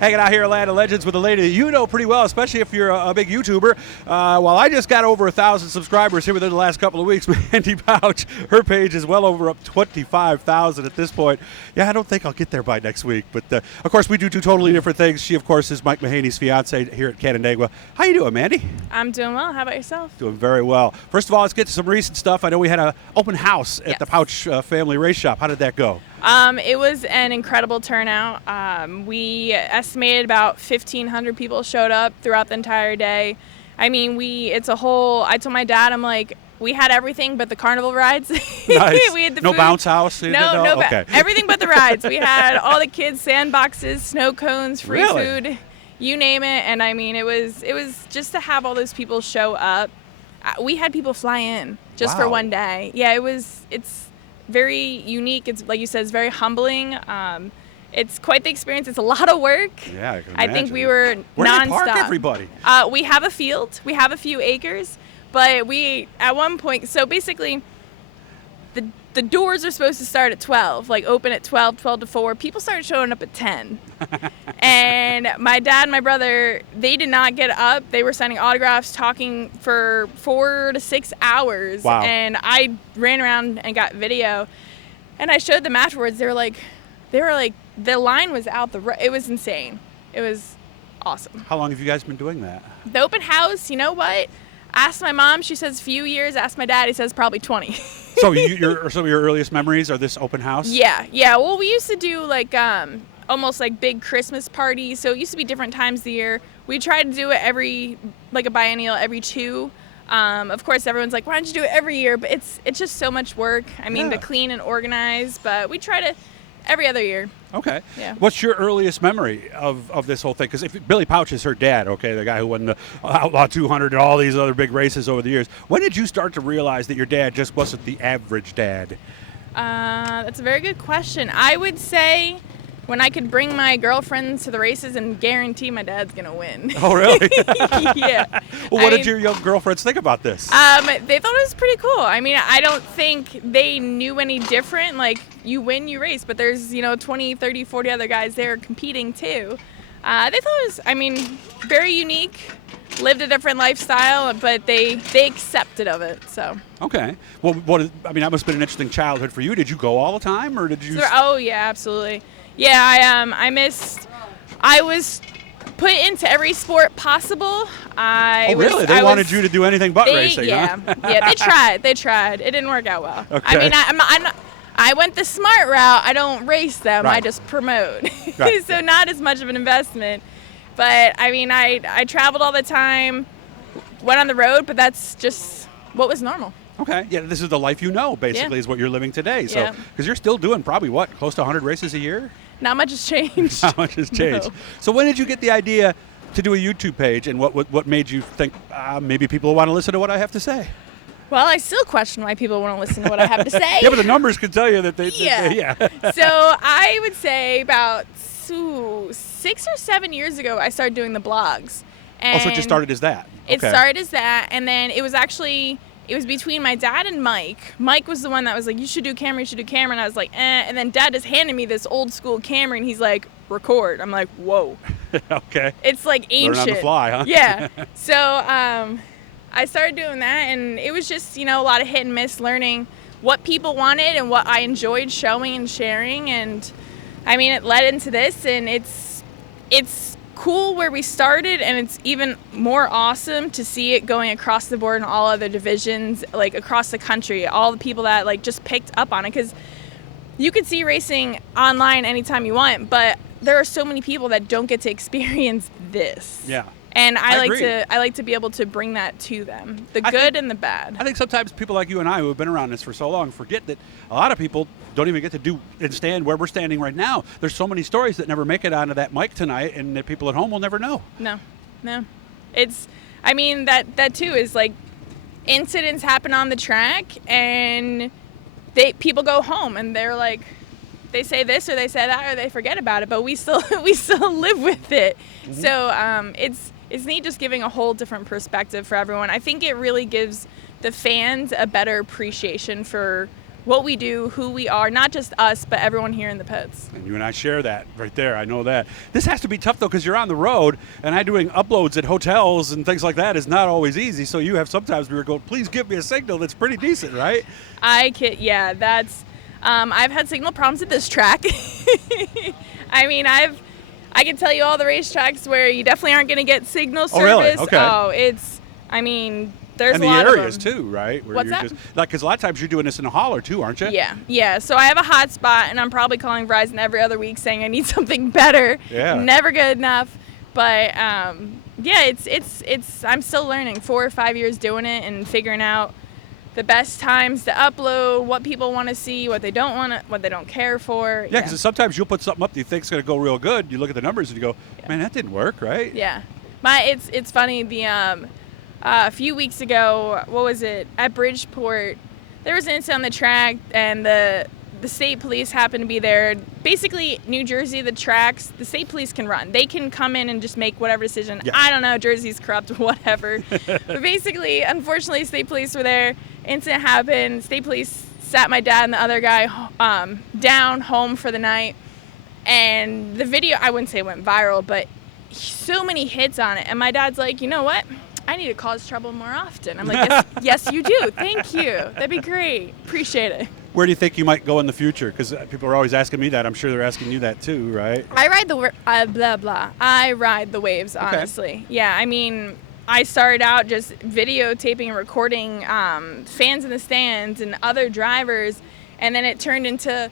Hanging out here at Land of Legends with a lady that you know pretty well, especially if you're a big YouTuber. Well, I just got over 1,000 subscribers here within the last couple of weeks. Mandee Pauch, her page is well over up 25,000 at this point. Yeah, I don't think I'll get there by next week. But, of course, we do two totally different things. She, of course, is Mike Mahaney's fiance here at Canandaigua. How you doing, Mandee? I'm doing well. How about yourself? Doing very well. First of all, let's get to some recent stuff. I know we had an open house at the Pauch family race shop. How did that go? It was an incredible turnout. We estimated about 1,500 people showed up throughout the entire day. I mean, I told my dad, I'm like, we had everything but the carnival rides. Nice. We had the no food. Bounce house? No, okay. Everything but the rides. We had all the kids' sandboxes, snow cones, free Really? food, you name it. And I mean, it was just to have all those people show up. We had people fly in just for one day. Yeah, it's very unique. It's like you said, it's very humbling. It's quite the experience. It's a lot of work. Yeah, I can imagine. I think we were Where nonstop. do they park everybody? We have a field. We have a few acres, but we at one point. So basically, the doors are supposed to start at 12, like open at 12 to 4. People started showing up at 10. And my dad and my brother, they did not get up. They were signing autographs, talking for 4 to 6 hours. Wow. And I ran around and got video. And I showed them afterwards. They were like, the line was out it was insane. It was awesome. How long have you guys been doing that? The open house, you know what? Asked my mom, she says few years. Asked my dad, he says probably 20. So some of your earliest memories are this open house? Yeah. Well, we used to do like almost like big Christmas parties. So it used to be different times of the year. We tried to do it like a biennial every 2. Of course, everyone's like, why don't you do it every year? But it's just so much work. I mean, to clean and organize. But we try to every other year. Okay. Yeah. What's your earliest memory of this whole thing? Because Billy Pauch is her dad, okay, the guy who won the Outlaw 200 and all these other big races over the years. When did you start to realize that your dad just wasn't the average dad? That's a very good question. I would say when I could bring my girlfriends to the races and guarantee my dad's going to win. Oh, really? Yeah. Well, what did your young girlfriends think about this? They thought it was pretty cool. I mean, I don't think they knew any different. Like, you win, you race. But there's, 20, 30, 40 other guys there competing, too. They thought it was, very unique. Lived a different lifestyle, but they accepted of it, so. Okay. Well, that must have been an interesting childhood for you. Did you go all the time, or did you? Oh, yeah, absolutely. Yeah, I was put into every sport possible. Really? They wanted you to do anything but racing, yeah. huh? Yeah, they tried. It didn't work out well. Okay. I went the smart route. I don't race them. Right. I just promote. Right. So not as much of an investment. But, I traveled all the time, went on the road, but that's just what was normal. Okay. Yeah, this is the life basically, is what you're living today. So, because you're still doing probably, close to 100 races a year? Not much has changed. Not much has changed. No. So when did you get the idea to do a YouTube page, and what made you think maybe people want to listen to what I have to say? Well, I still question why people want to listen to what I have to say. Yeah, but the numbers can tell you that they... Yeah. So I would say about 6 or 7 years ago, I started doing the blogs. And so it just started as that? It started as that, and then it was between my dad and Mike. Mike was the one that was like, you should do camera, and I was like, eh. And then Dad just handed me this old school camera, and he's like, record. I'm like, whoa. Okay. It's like ancient. Learn on the fly, huh? Yeah. So I started doing that, and it was just, a lot of hit and miss, learning what people wanted and what I enjoyed showing and sharing. And it led into this, and it's cool where we started, and it's even more awesome to see it going across the board in all other divisions, like across the country, all the people that like just picked up on it, because you could see racing online anytime you want, but there are so many people that don't get to experience this. Yeah. And I agree. like to be able to bring that to them, the good and the bad. I think sometimes people like you and I who have been around this for so long forget that a lot of people don't even get to do and stand where we're standing right now. There's so many stories that never make it onto that mic tonight, and that people at home will never know. No. It's, that too is like incidents happen on the track, and people go home and they're like, they say this or they say that or they forget about it, but we still live with it. Mm-hmm. So it's neat just giving a whole different perspective for everyone. I think it really gives the fans a better appreciation for what we do, who we are, not just us, but everyone here in the pits. And you and I share that right there. I know that. This has to be tough, though, because you're on the road, and I doing uploads at hotels and things like that is not always easy. So you have sometimes we were going, please give me a signal that's pretty decent, right? Yeah, that's, I've had signal problems at this track. I mean, I can tell you all the racetracks where you definitely aren't going to get signal service. Oh, really? Okay. Oh, there's and a the lot areas of them. too, right? Where What's you're that? Just, like, because a lot of times you're doing this in a hauler too, aren't you? Yeah. So I have a hotspot, and I'm probably calling Verizon every other week saying I need something better. Yeah. Never good enough. But it's I'm still learning. 4 or 5 years doing it and figuring out the best times to upload, what people want to see, what they don't want to, what they don't care for. Yeah, because sometimes you'll put something up that you think's going to go real good. You look at the numbers and you go, man, that didn't work, right? Yeah. It's funny. A few weeks ago, what was it, at Bridgeport, there was an incident on the track, and the state police happened to be there. Basically, New Jersey, the tracks, the state police can run. They can come in and just make whatever decision. Yeah. I don't know, Jersey's corrupt, whatever. But basically, unfortunately, state police were there. Incident happened. State police sat my dad and the other guy down home for the night. And the video, I wouldn't say it went viral, but so many hits on it. And my dad's like, you know what? I need to cause trouble more often. I'm like, yes, you do. Thank you. That'd be great. Appreciate it. Where do you think you might go in the future? Because people are always asking me that. I'm sure they're asking you that too, right? I ride the waves, honestly. Okay. Yeah, I mean, I started out just videotaping and recording fans in the stands and other drivers, and then it turned into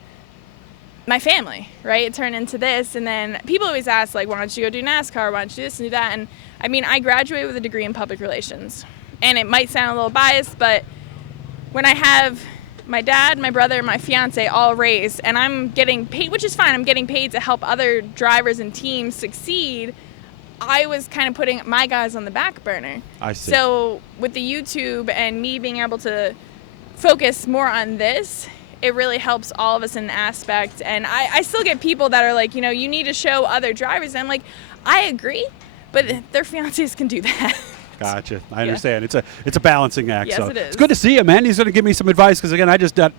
my family, right? It turned into this, and then people always ask, like, why don't you go do NASCAR? Why don't you do this and do that? And I mean, I graduated with a degree in public relations, and it might sound a little biased, but when I have my dad, my brother, and my fiance all race, and I'm getting paid, which is fine, I'm getting paid to help other drivers and teams succeed, I was kind of putting my guys on the back burner. I see. So with the YouTube and me being able to focus more on this, it really helps all of us in an aspect. And I still get people that are like, you know, you need to show other drivers. And I'm like, I agree, but their fiancés can do that. Gotcha. I understand. It's a balancing act. Yes, so it is. It's good to see you, man. He's going to give me some advice because, again, I just got,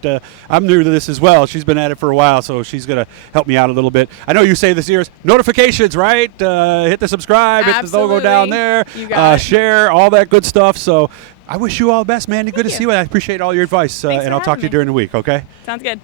I'm new to this as well. She's been at it for a while, so she's going to help me out a little bit. I know you say this year's notifications, right? Hit the subscribe, hit the logo down there, you got it. share, all that good stuff. So I wish you all the best, Mandee. Good to you. see you. I appreciate all your advice, and I'll talk to you me. during the week, okay? Sounds good.